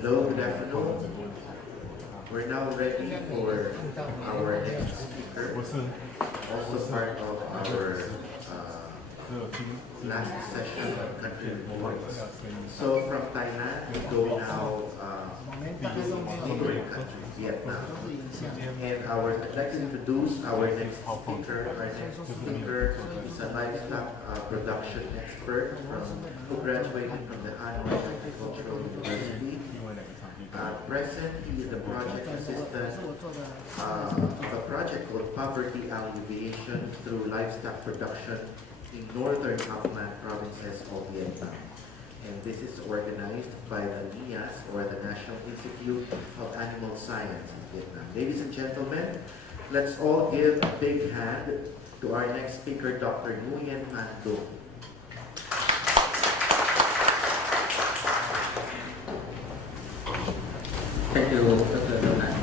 Hello, good afternoon. We're now ready for our next speaker, also part of our last session on country reports. So from Tainan, we go now to neighboring country, Vietnam. And I'd like to introduce our next speaker. Our next speaker is a livestock production expert who graduated from the Hanoi Agricultural University. Present, he is the project assistant of a project called Poverty Alleviation through Livestock Production in northern Japna provinces of Vietnam. And this is organized by the NIAS, or the National Institute of Animal Science in Vietnam. Ladies and gentlemen, let's all give a big hand to our next speaker, Dr. Nguyen Manh Dung. Thank you, Dr. Tainan.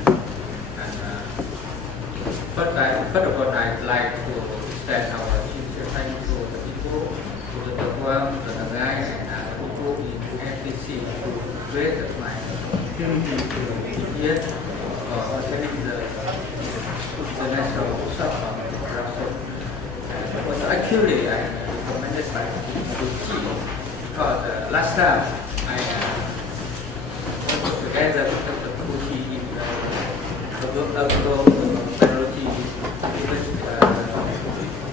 And first of all, I'd like to extend our sincere thanks to the people, to the Taiwan, the Nagai, and the people in FTC who created my opportunity to be here for attending the national workshop on production. It was actually recommended by the team because last time I worked together with the community in the Biology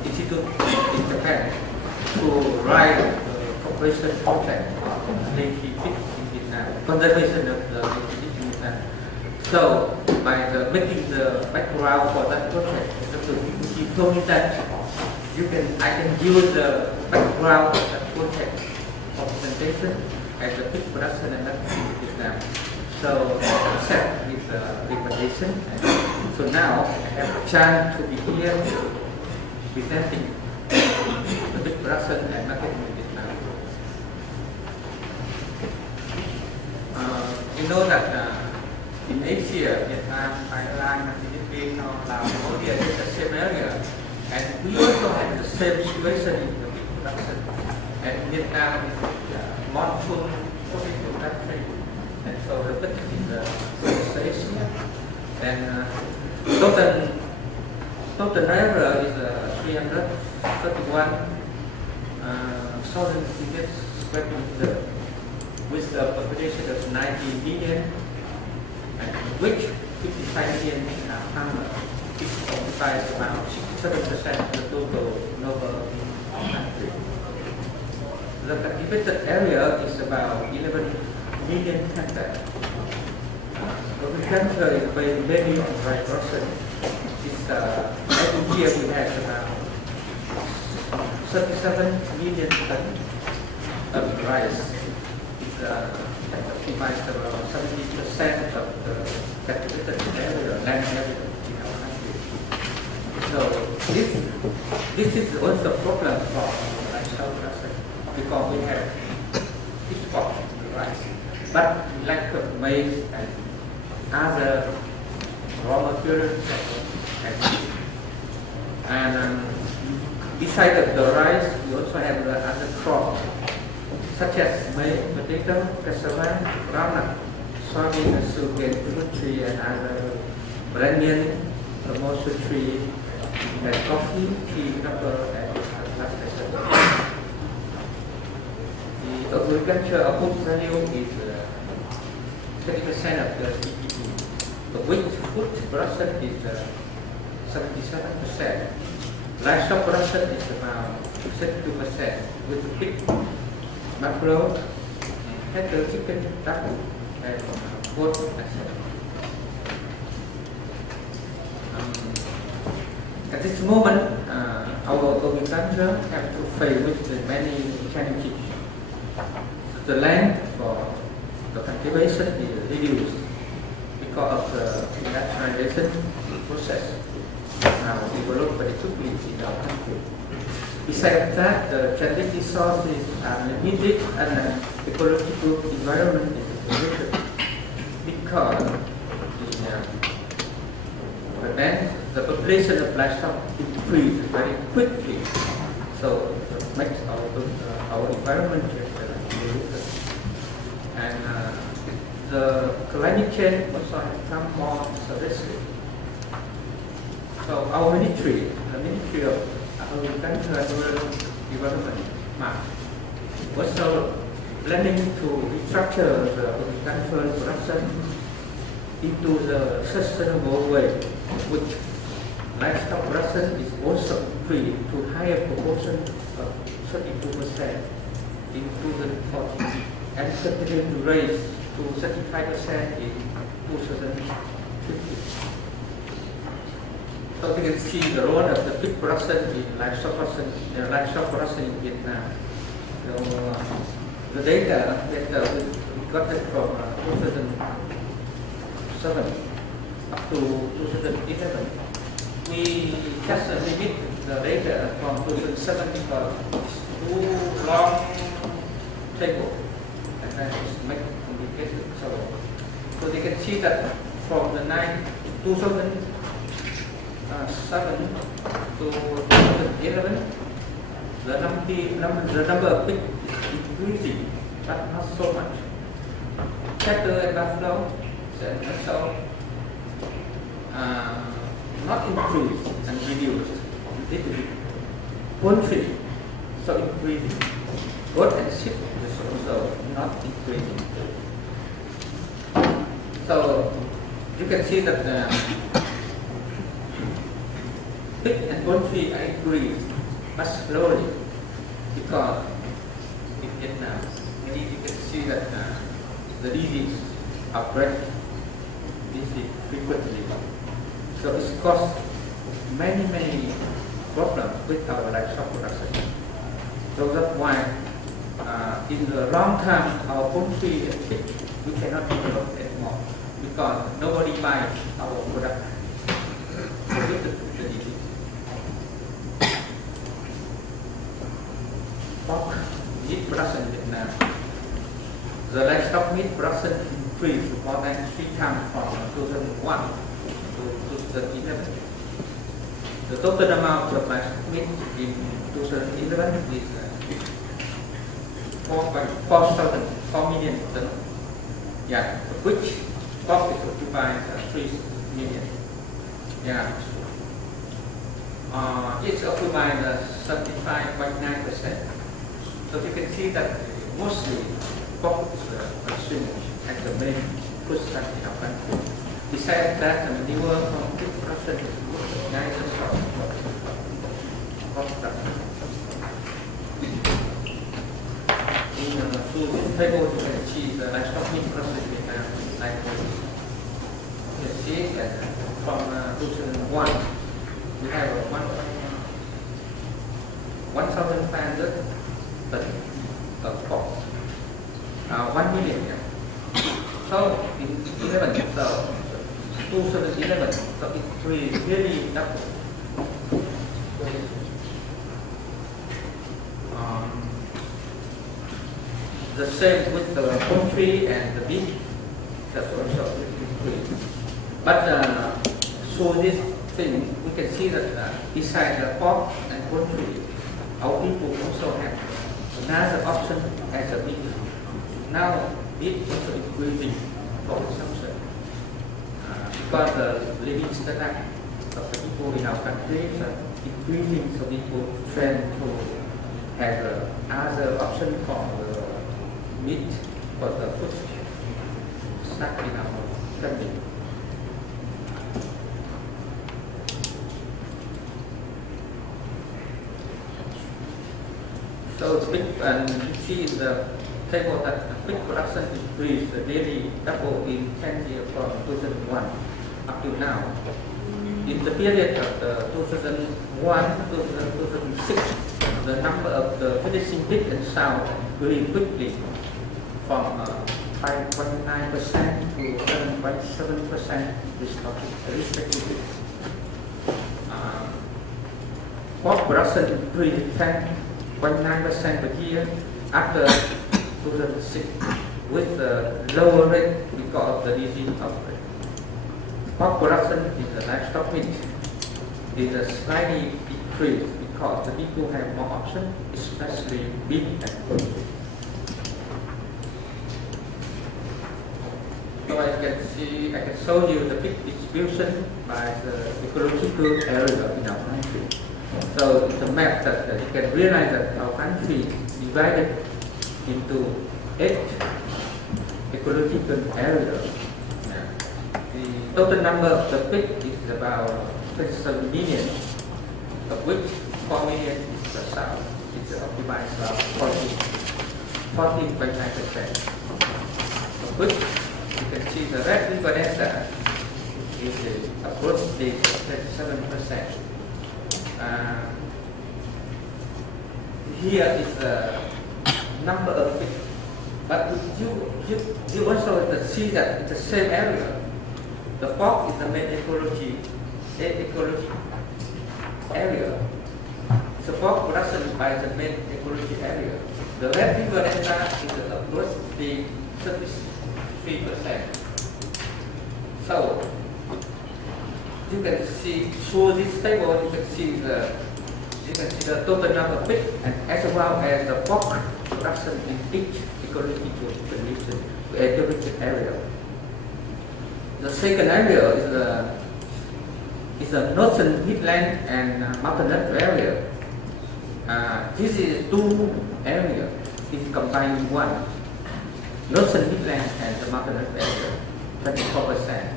Institute in Japan to write a population project on leafy pig in Vietnam, conservation of the leafy pig in Vietnam. So by making the background for that project, Dr. Takashi told me that I can use the background of that project for presentation as a pig production and marketing in Vietnam. So I accept this recommendation. So now I have a chance to be here presenting the pig production and marketing in Vietnam. You know that in Asia, Vietnam, Thailand, Philippines, Laos, Cambodia is the same area, and we also have the same situation in the pig production. And Vietnam is a monsoon country. And so the pig is Asia. And total area is 331,000 square meters with a population of 90 million, and which 55 million are farmers. It occupies about 67% of the total global country. The cultivated area is about 11 million hectares. Agriculture is based mainly on rice production. Every year we have about 37 million tons of rice. It occupies around 70% of the cultivated area, land area in our country. So this is also a problem for livestock production because we have export rice, but lack of maize and other raw materials. And besides the rice, we also have the other crops such as maize, potato, cassava, groundnut, soybean, sugarcane, fruit tree, and other perennial promotion tree, and coffee, tea, rubber, and plastic. The agriculture output value is 30% of the GDP, but which food production is 77%. Livestock production is about 32%, with pig, buffalo, cattle, chicken, duck, and goat, etc. At this moment, our agriculture have to face with many challenges. The land for the cultivation is reduced because of the industrialization process now developed very quickly in our country. Besides that, the genetic resources are limited and the ecological environment is polluted because the population of livestock increases very quickly, so it makes our environment polluted. And the climate change also has become more aggressive. So our ministry, the Ministry of Agriculture and Rural Development, also planning to restructure the agricultural production into the sustainable way, which livestock production is also increased to higher proportion of 32% in 2014 and continue to raise to 35% in 2050. So you can see the role of the pig production in livestock production in Vietnam. So the data that we got it from 2007 up to 2011. We just limit the data from 2007 because it's too long table and then it's make complicated. So they can see that from the 2007 to 2011, the number of pigs is increasing, but not so much. Cattle and buffalo also not increased and reduced. Poultry so increasing. Goat and sheep is also not increasing. So you can see that pig and poultry are increased much slowly because in Vietnam, you can see that the disease outbreak is frequently. So it's caused many problems with our livestock production. So that's why in the long term our poultry and pig we cannot develop anymore because nobody buys our product. Pork meat production in Vietnam. The livestock meat production increased more than 3 times from 2001 to 2011. The total amount of livestock meat in 2011 is 4 million tons. Yeah, of which pork is occupied 3 million. Yeah. It's occupied 75.9%. So you can see that mostly pork is consumed as the main food source in our country. Besides that, the manure from pig production is a nice source of pork production. In this table, you can see the livestock meat production in Vietnam like this. You can see that from 2001, we have 1,500 tons of pork. 1 million. So in 2011, so it really doubled. The same with the poultry and the beef, that's also increased. But through this thing, we can see that besides the pork and poultry, our people also have another option as a meat. Now, meat is also increasing for consumption because the living standard of the people in our country is increasing, so people tend to have other option for the meat for the food stock in our country. So the pig, and you see in the table that the pig production increased nearly double in 10 years from 2001 up to now. In the period of the 2001 to 2006, the number of the finishing pig and sow grew quickly from 5.9% to 7.7% respectively. Pork production increased 10.9% per year after 2006 with the lower rate because of the disease outbreak. Pork production in the livestock meat is a slightly decreased because the people have more options, especially beef and poultry. So I can show you the big distribution by the ecological area in our country. So it's a map that you can realize that our country is divided into 8 ecological areas. The total number of the pig is about 27 million, of which 4 million is the south. It occupies about 14.9%. Of which you can see the red river delta is approximately 37%. Here is the number of pigs, but you also see that in the same area, the pork is the main ecology area. So pork production by the main ecology area. The red river delta is approximately 33%. So you can see through this table, you can see the total number of pigs and as well as the pork production in each ecological condition, ecological area. The second area is the northern midland and mountainous area. This is 2 areas. It's combined in one. Northern midland and the mountainous area, 24%.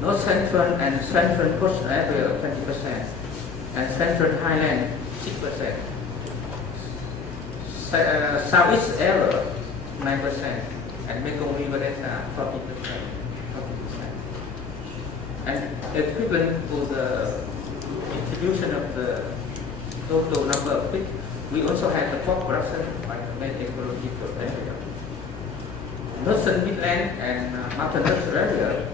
North central and central coast area, 20%. And central highland, 6%. Southeast area, 9%. And Mekong River Delta, 40%. And equivalent to the distribution of the total number of pigs, we also have the pork production by the main ecological area. Northern midland and mountainous area,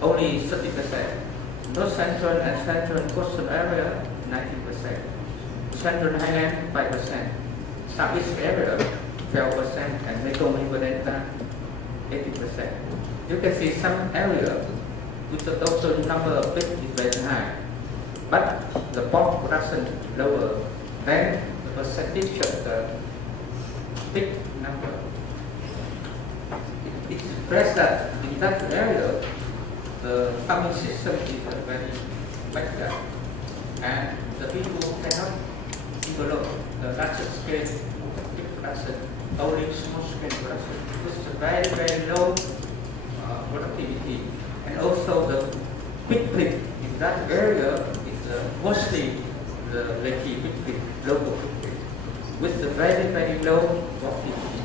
only 30%. North central and central coastal area, 19%. Central highland, 5%. Southeast area, 12%. And Mekong River Delta, 80%. You can see some area with the total number of pigs is very high, but the pork production is lower than the percentage of the pig number. It expresses that in that area, the farming system is very backward, and the people cannot develop the larger scale pig production, only small scale production. This is a very, very low productivity, and also the big pig in that area is mostly the Leki big pig, local big pig, with the very, very low productivity.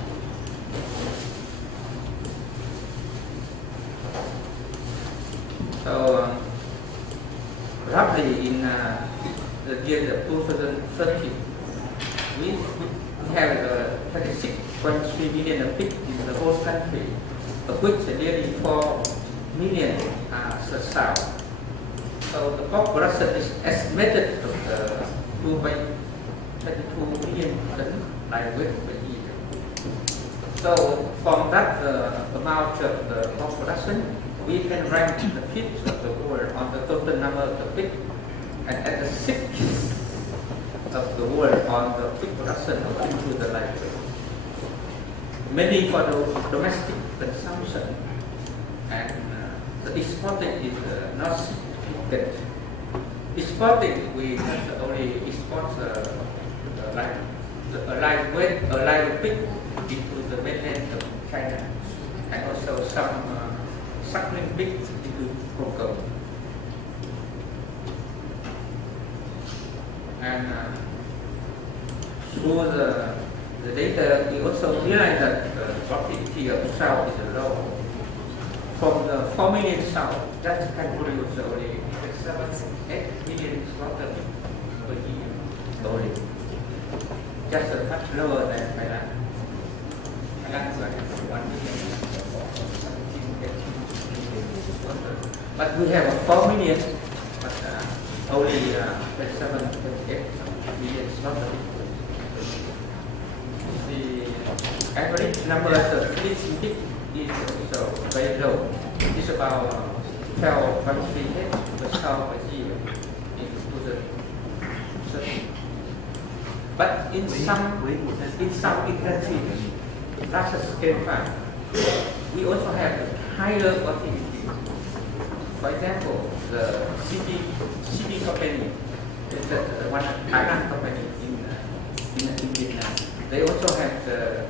So roughly in the year 2030, we have 26.3 million of pigs in the whole country, of which nearly 4 million are south. So the pork production is estimated of 2.22 million tons live weight per year. So from that amount of the pork production, we can rank the 5th of the world on the total number of the pig, and at the 6th of the world on the pig production according to the live weight. Mainly for the domestic consumption, and the exporting is not significant. Exporting, we not only export a live pig into the mainland of China, and also some suckling pigs into Hong Kong. And through the data, we also realize that the productivity of the south is low. From the 4 million south, that can produce only 7-8 million slaughtered per year only. Just a much lower than Thailand. Thailand is like 1 million, 17-18 million. But we have 4 million, but only 27-28 million slaughtered. The average number of Philippine pig is also very low. It's about 12.3 heads per cow per year in 2030. But in some countries, larger scale farm. We also have the higher activities. For example, the city company, the one Tainan company in Vietnam, they also have the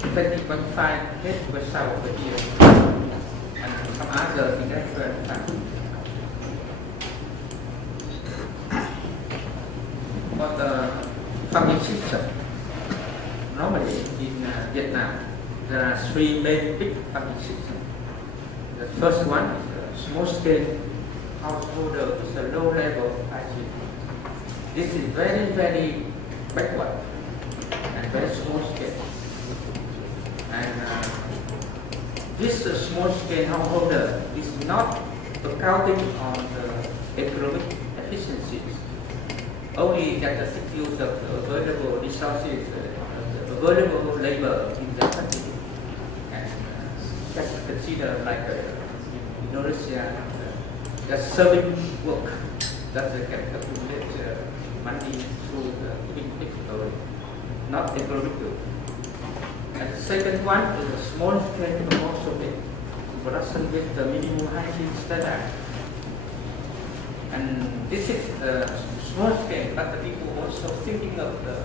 20.5 head per sow per year, and some other industrial farms. For the farming system, normally in Vietnam, there are three main big farming systems. The first one is a small-scale householder with a low level of hygiene. This is very, very backward and very small scale. And this small-scale householder is not accounting on the economic efficiencies. Only that the use of the available resources, the available labor in the country, and just consider like Indonesia, just serving work that they can accumulate money through the economic, not economical. And the second one is a small scale commercial production with the minimum hygiene standard. And this is the small scale, but the people also thinking of the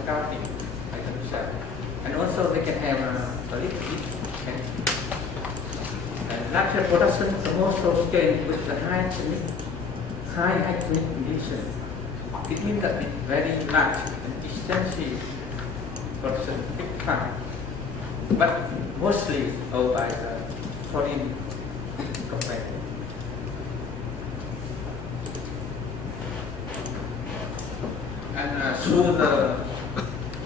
accounting like themselves. And also they can have a little bit and larger production commercial scale with the high hygienic conditions. It means that it's very large and extensive production big farm, but mostly owned by the foreign company. And through the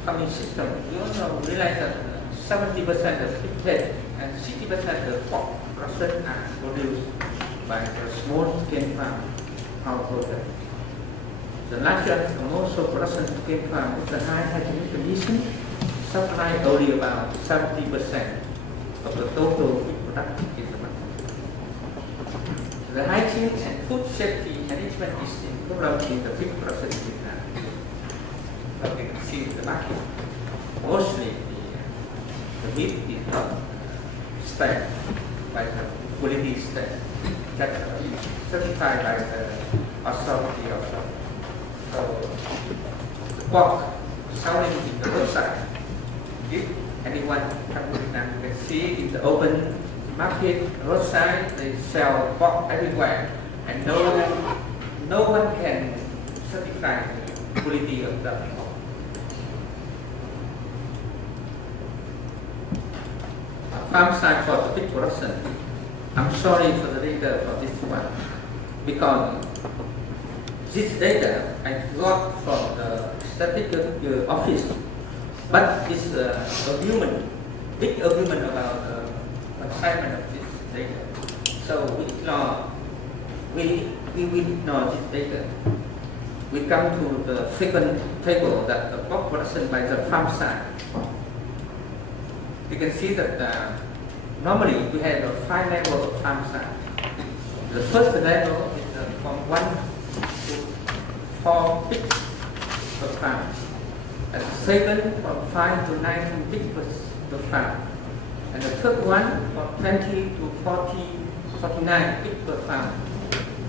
farming system, we also realize that 70% of pig and 60% of pork production are produced by the small-scale farm householder. The larger commercial production scale farm with the high hygienic condition supply only about 70% of the total pig production in the market. The hygiene and food safety management is developed in the pig production in Vietnam. So you can see the market. Mostly the meat is not stamped by the quality stamp that is certified by the authority also. So the pork selling in the roadside, if anyone come to Vietnam, you can see in the open market roadside they sell pork everywhere, and no one can certify the quality of the pork. Farm side for the pig production. I'm sorry for the data for this one, because this data I got from the statistical office, but it's argument, big argument about the assignment of this data. So we will ignore this data. We come to the second table, that the pork production by the farm side. You can see that normally we have a 5 levels of farm side. The first level is from 1 to 4 pigs per farm. And the second from 5 to 19 pigs per farm. And the third one from 20 to 49 pigs per farm.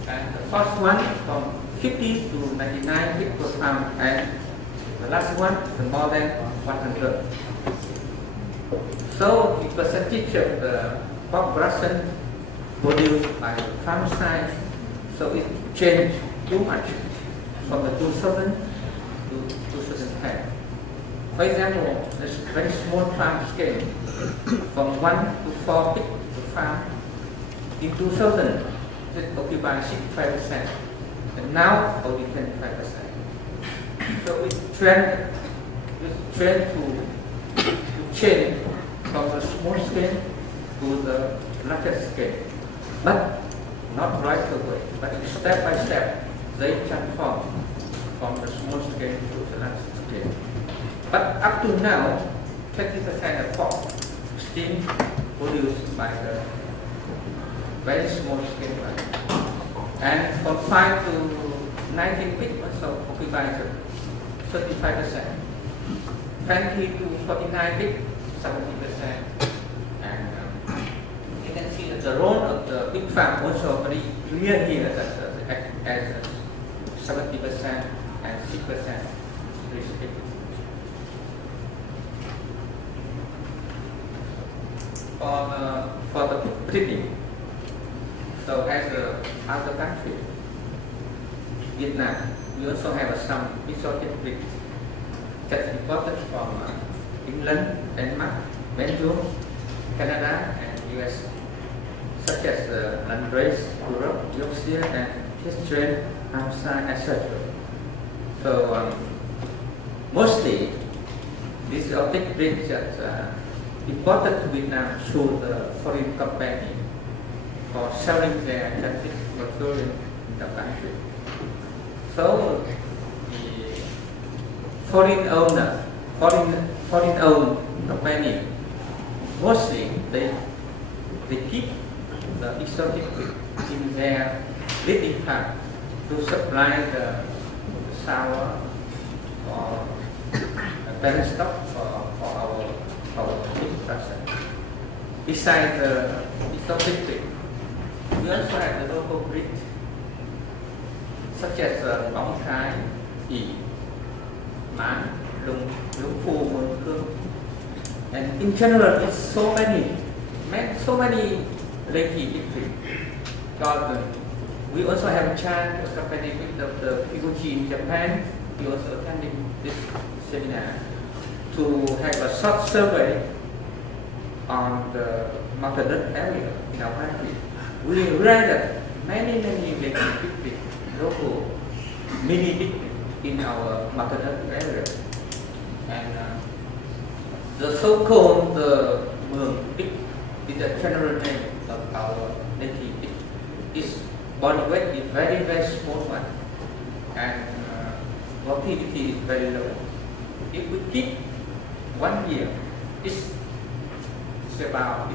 And the fourth one from 50 to 99 pigs per farm. And the last one is more than 100. So the percentage of the pork production produced by the farm side, so it changed too much from the 2000 to 2010. For example, there's a very small farm scale from 1 to 4 pigs per farm. In 2000, it occupied 65%, and now only 25%. So it trend to change from the small scale to the larger scale, but not right away, but step by step they transform from the small scale to the large scale. But up to now, 20% of pork still produced by the very small scale one. And from 5 to 19 pigs also occupies 35%. 20 to 49 pigs, 70%. And you can see that the role of the big farm also very clear here that they act as 70% and 6% respectively. For the breeding, so as other countries, Vietnam, we also have some exotic breeds that's imported from England, Denmark, Belgium, Canada, and US, such as Landrace, Europe, Yorkshire, and Tien, Hampshire, etc. So mostly these exotic breeds that imported to Vietnam through the foreign company for selling their genetic material in the country. So the foreign-owned company, mostly they keep the exotic breed in their breeding farm to supply the sour or parent stock for our big production. Besides the exotic breed, we also have the local breed, such as Bóng Thái, Ỉ, Mán, Lung Phu, Môn Cương. And in general, it's so many lady big breed. Because we also have a chance to accompany with the Figuchi in Japan. We also attending this seminar to have a short survey on the mountainous area in our country. We read that many lady big breed, local mini big breed in our mountainous area. And the so-called Mường pig is the general name of our native pig. Its body weight is very, very small one, and motility is very low. If we keep 1 year, it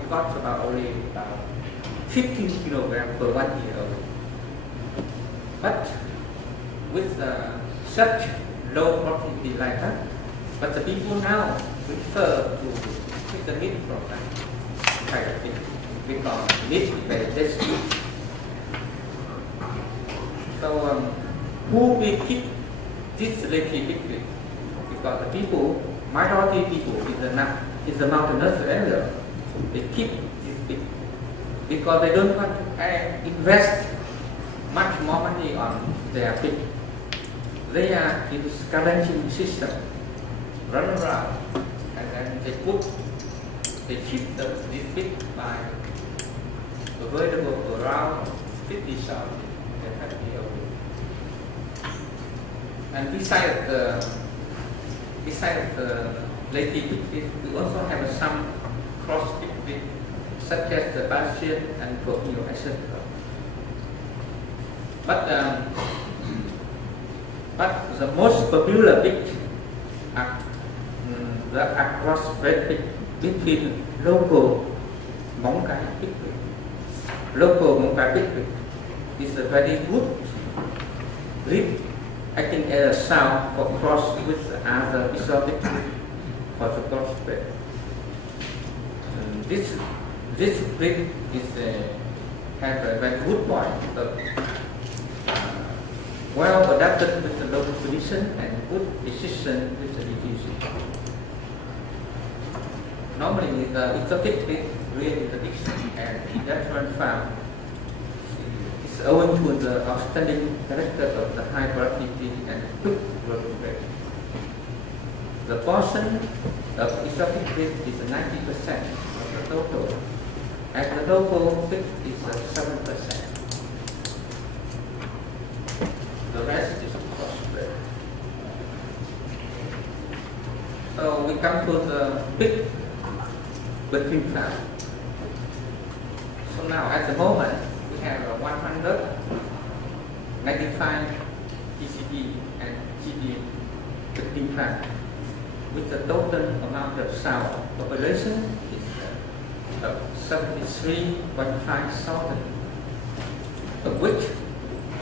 costs about only about 15 kilograms per 1 year old. But with such low motility like that, but the people now prefer to take the meat from that kind of thing because meat is very tasty. So who will keep this lady big breed? Because the people, majority people in the mountainous area, they keep this pig because they don't want to invest much more money on their pig. They are in this scavenging system, run around, and then they keep this pig by available around 50,000 year old. And besides the lady pig, we also have some cross pig, such as the Persian and Borneo, etc. But the most popular pig are the crossbred pig between local Móng Cái pig. Local Móng Cái pig is a very good breed, acting as a sound for cross with other exotic breed for the crossbred. This breed have a very good point, well adapted with the local condition and good precision with the diffusion. Normally, the exotic breed really the dictionary and industrial farm is owing to the outstanding character of the high productivity and quick growth rate. The portion of exotic breed is 90% of the total, and the local breed is 7%. The rest is crossbred. So we come to the big between farm. So now at the moment we have 195 ECD and GD between farm, with the total amount of sow population is 73.5 thousand, of which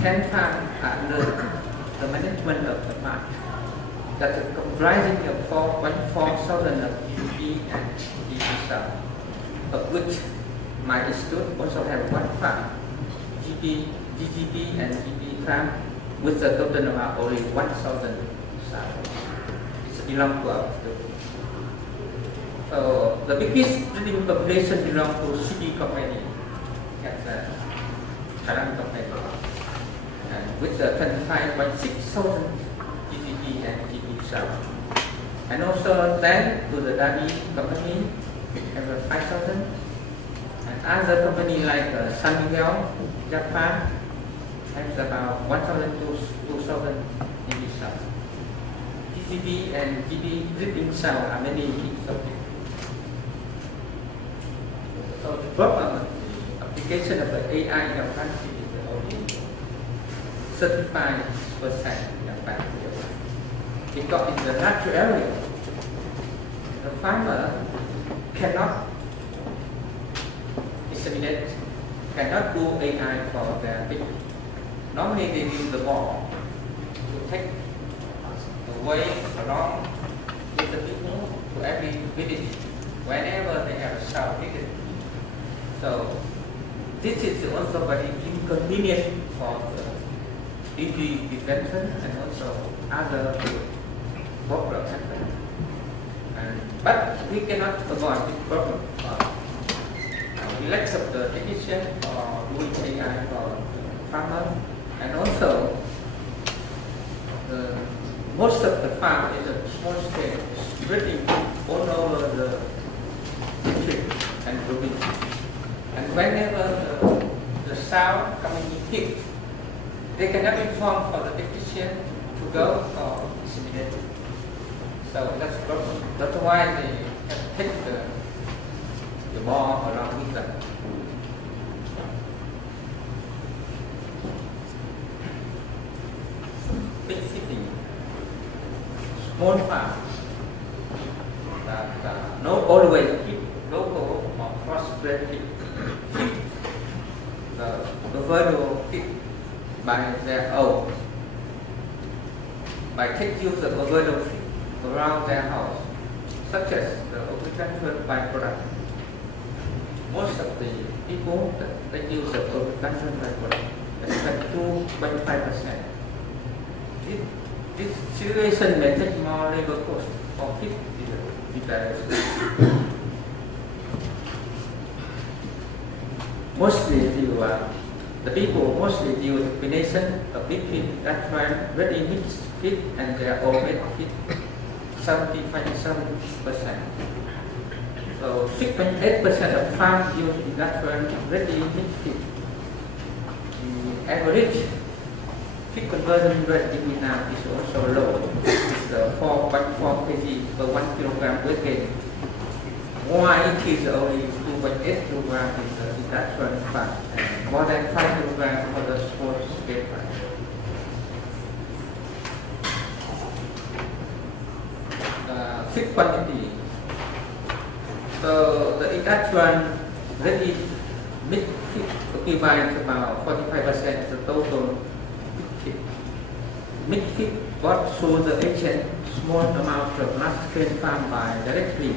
10 farms are under the management of the park, that is comprising of 4.4 thousand of ECD and livestock, of which my institute also have one farm, GGB and GB farm, with a total of only 1,000 sows. It belongs to our institute. So the biggest breeding population belongs to CB company, at the Tainan company, and with 25,600 GGB and GB sows. And also then to the Dadi company, have 5,000. And other company like San Miguel, Japna, has about 1,000 to 2,000 GB sows. GGB and GB breeding sows are many exotic. So the problem, the application of the AI in our country is only 35% in Japan. Because in the natural area, the farmer cannot disseminate, cannot do AI for their pig. Normally they use the ball to take the way along with the people to every village whenever they have a sow pig. So this is also very inconvenient for the injury prevention and also other problems happen. But we cannot avoid this problem. We lack of the technician or doing AI for farmer, and also most of the farm is a small scale, spreading all over the district and province. And whenever the sow coming in hit, they cannot inform for the technician to go or disseminate. So that's the problem. That's why they have to take the ball along with them. Big city, small farm, that not always keep local or cross-bred pig. The virtual pig by their own, by take use of virtual pig around their house, such as the agricultural byproduct. Most of the people that use the agricultural byproduct, that's 2.5%. This situation may take more labor cost for pig preparation. Mostly the people mostly do the combination of big feed, that's why ready mixed feed and their own made feed, 75%. So 6.8% of farms use industrial ready mixed feed. The average feed conversion rate in Vietnam is also low. It's 4.4 kg per 1 kilogram weight gain. Why it is only 2.8 kilograms in the industrial farm and more than 5 kilograms for the small scale farm. Feed quantity. So the industrial ready mixed feed occupies about 45% of the total feed. Mixed feed bought through the ancient small amount of large-scale farm by directly.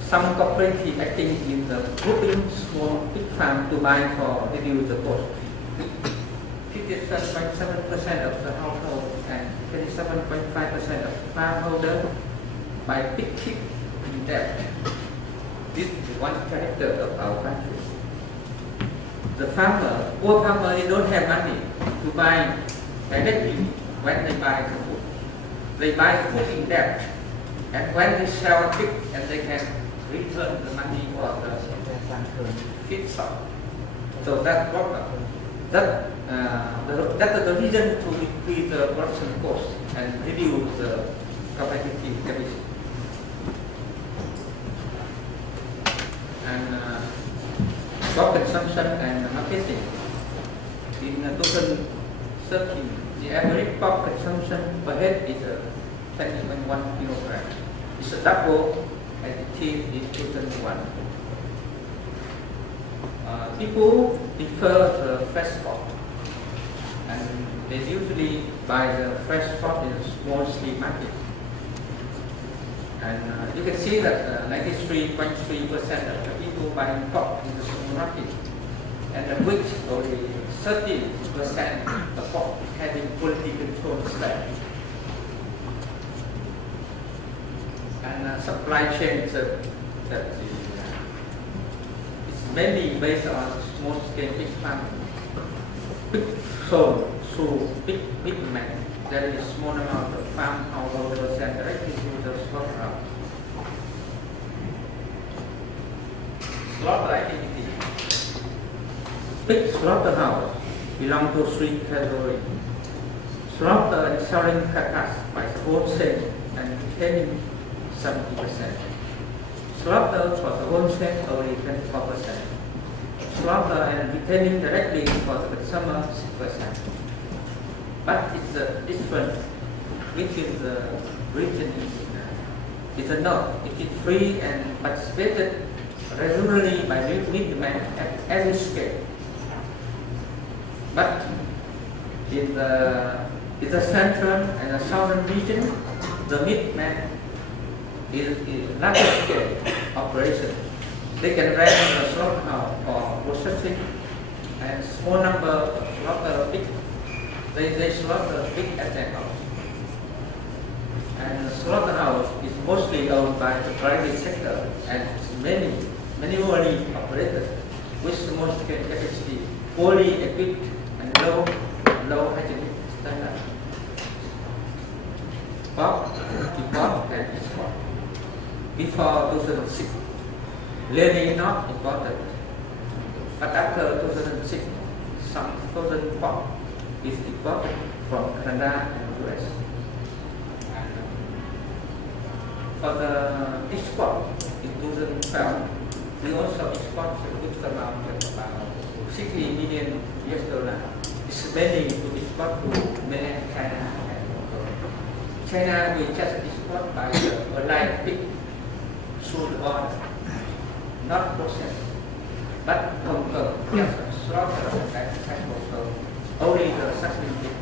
Some cooperative acting in the grouping small pig farm to buy for reduce the cost. 57.7% of the household and 27.5% of farm holders buy pig feed in debt. This is one character of our country. The farmer, poor farmer, they don't have money to buy directly when they buy the food. They buy food in debt, and when they sell pig and they can return the money for the feedstock. So that's problem. That's the reason to decrease the production cost and reduce the competitive capacity. And crop consumption and marketing. In 2013, the average crop consumption per head is 20.1 kilogram. It's a double as it is in 2001. People prefer the fresh crop, and they usually buy the fresh crop in a small street market. And you can see that 93.3% of the people buying pork in the supermarket, and of which only 30% of pork having quality control staff. And supply chain that it's mainly based on small scale pig farming. Pig sold through big middlemen. There is a small amount of farm householders and directly to the slaughterhouse. Slaughter activity. Pig slaughterhouse belong to three categories. Slaughter and selling carcass by wholesale and retaining 70%. Slaughter for the wholesale only 24%. Slaughter and retaining directly for the consumer 6%. But it's a different, which is the region is a note. It is free and participated regularly by middlemen at every scale. But in the central and the southern region, the middlemen is larger scale operation. They can rent the slaughterhouse for processing and small number of slaughter pig. They slaughter pig at their house. And the slaughterhouse is mostly owned by the private sector and manually operated with small scale capacity, poorly equipped and low hygienic standard. Pork, import and export. Before 2006, really not imported. But after 2006, some frozen pork is imported from Canada and US. And for the export in 2012, we also export a good amount of about 60 million US dollars. It's mainly to export to mainland China. China we just export by the live pig through the order, not processed, but confirmed, just slaughter and confirmed, only the suckling pig.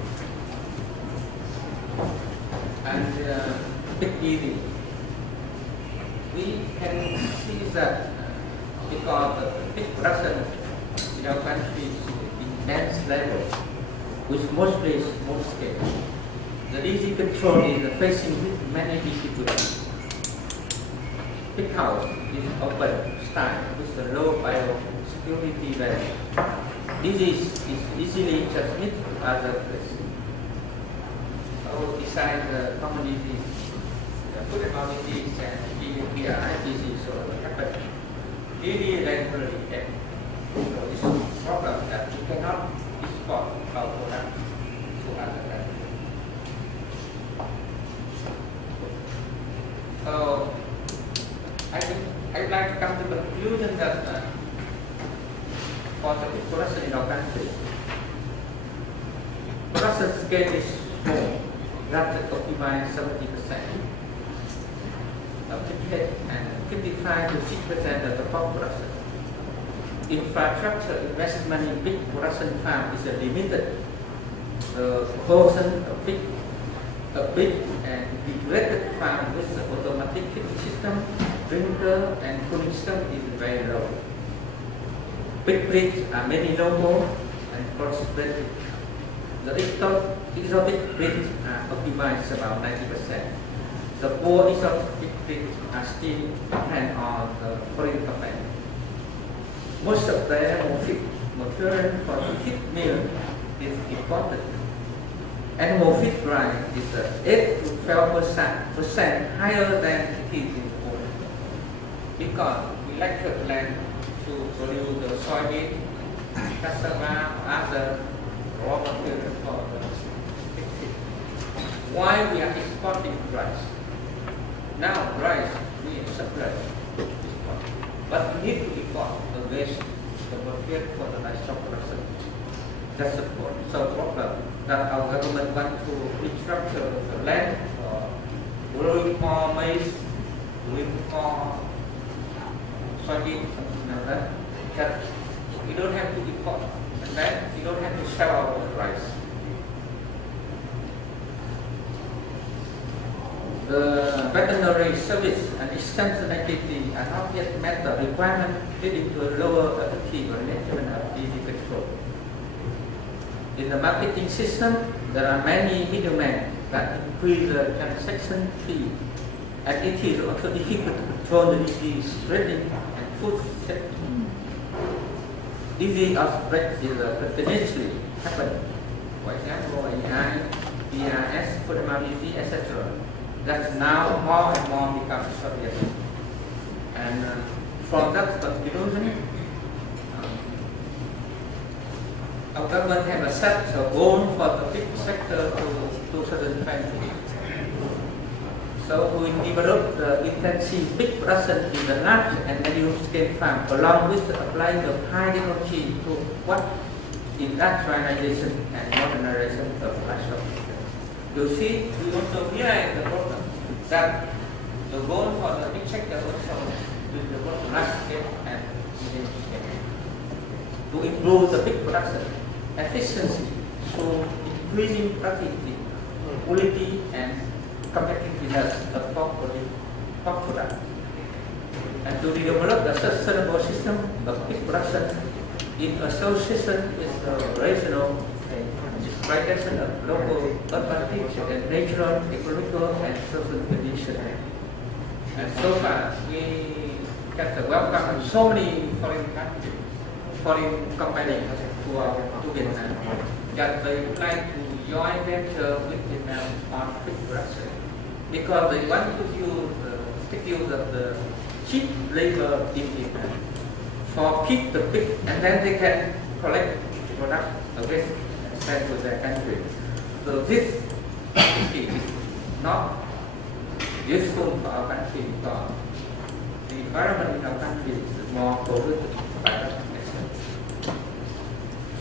And pig breeding. We can see that because the pig production in our country is immense level, with mostly small scale. The disease control is facing with many difficulties. Pig house is open style with a low biosecurity value. Disease is easily transmitted to other places. So besides the common disease, the food-borne disease and TLRI disease happen really regularly. So it's a problem that we cannot export our product to other countries. So I'd like to come to the conclusion that for the pig production in our country, production scale is small, that occupies 70% of the pig and 55 to 6% of the pork production. Infrastructure investment in pig production farm is limited. The proportion of pig and integrated farm with the automatic feeding system, drinker and cooling system is very low. Pig breeds are many local and crossbred. The exotic breeds occupies about 90%. The poor exotic pig breeds are still depend on the foreign company. Most of the animal feed material for the feed mill is imported. Animal feed price is 8 to 12% higher than it is in the home. Because we lack the land to produce the soybean, cassava, other raw material for the feed. Why we are exporting rice? Now rice we supply, but we need to import the waste, the material for the livestock production. That's the problem that our government wants to restructure the land for growing more maize, growing more soybean, something like that. That we don't have to import, and then we don't have to sell our rice. the veterinary service and extension activity are not yet met the requirement leading to a lower effective management of disease control. In the marketing system, there are many middlemen that increase the transaction fee, and it is also difficult to control the disease spreading and food safety. Disease outbreak is continuously happening. For example, NIAS, food malnutrition, etc. That's now more and more becomes obvious. And from that conclusion, our government have set a goal for the pig sector to 2020. So we developed the intensive pig production in the large and medium-scale farm, along with applying the high technology to what industrialization and modernization of livestock. You see, we also realize the problem that the goal for the pig sector also to develop large scale and medium scale to improve the pig production efficiency through increasing productivity, quality, and competitiveness of pork product, and to develop a sustainable system of pig production in association with the regional exploitation of local advantage and natural, ecological, and social conditions. And so far, we have welcomed so many foreign companies to Vietnam that they would like to join venture with Vietnam on pig production because they want to use the cheap labor in Vietnam for keep the pig, and then they can collect product away and send to their country. So this is not useful for our country because the environment in our country is more polluted by that.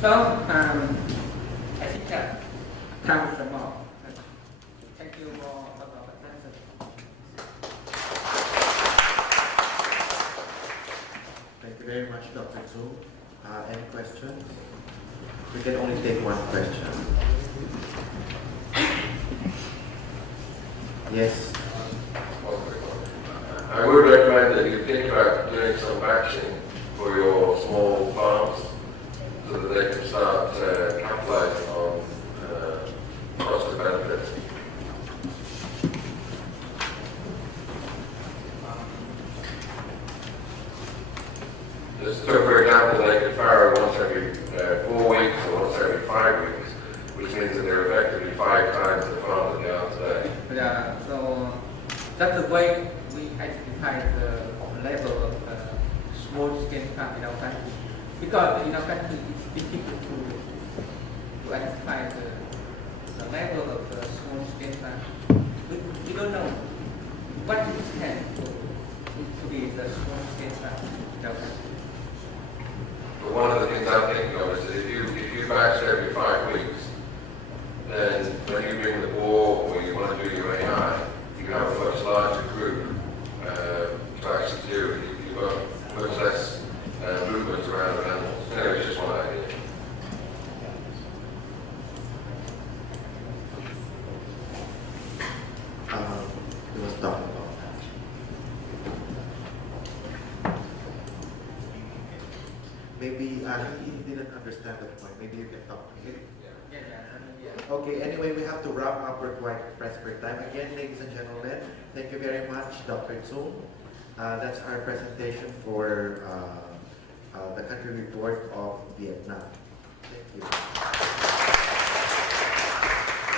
So, I think that time is more. Thank you for attention. Thank you very much, Dr. Zhu. Any questions? We can only take one question. Yes. I would recommend that you think about doing some matching for your small farms, so that they can start capitalizing on cost of benefits. Just so, for example, they could farrow once every 4 weeks or once every 5 weeks, which means that they're effectively 5 times the farm that they are today. Yeah, so that's the way we identify the level of small-scale farm in our country. Because in our country, it's difficult to identify the level of the small-scale farm. We don't know what it can to be the small-scale farm in our country. But one of the things I'm thinking of is that if you batch every 5 weeks, then when you bring the boar or you want to do your AI, you have a much larger group to actually do it. You've got much less movements around the animals. Anyway, it's just one idea. We was talking about that. Maybe he didn't understand the point. Maybe you can talk to him. Okay, anyway, we have to wrap up our press break time. Again, ladies and gentlemen, thank you very much, Dr. Zhu. That's our presentation for the country report of Vietnam. Thank you.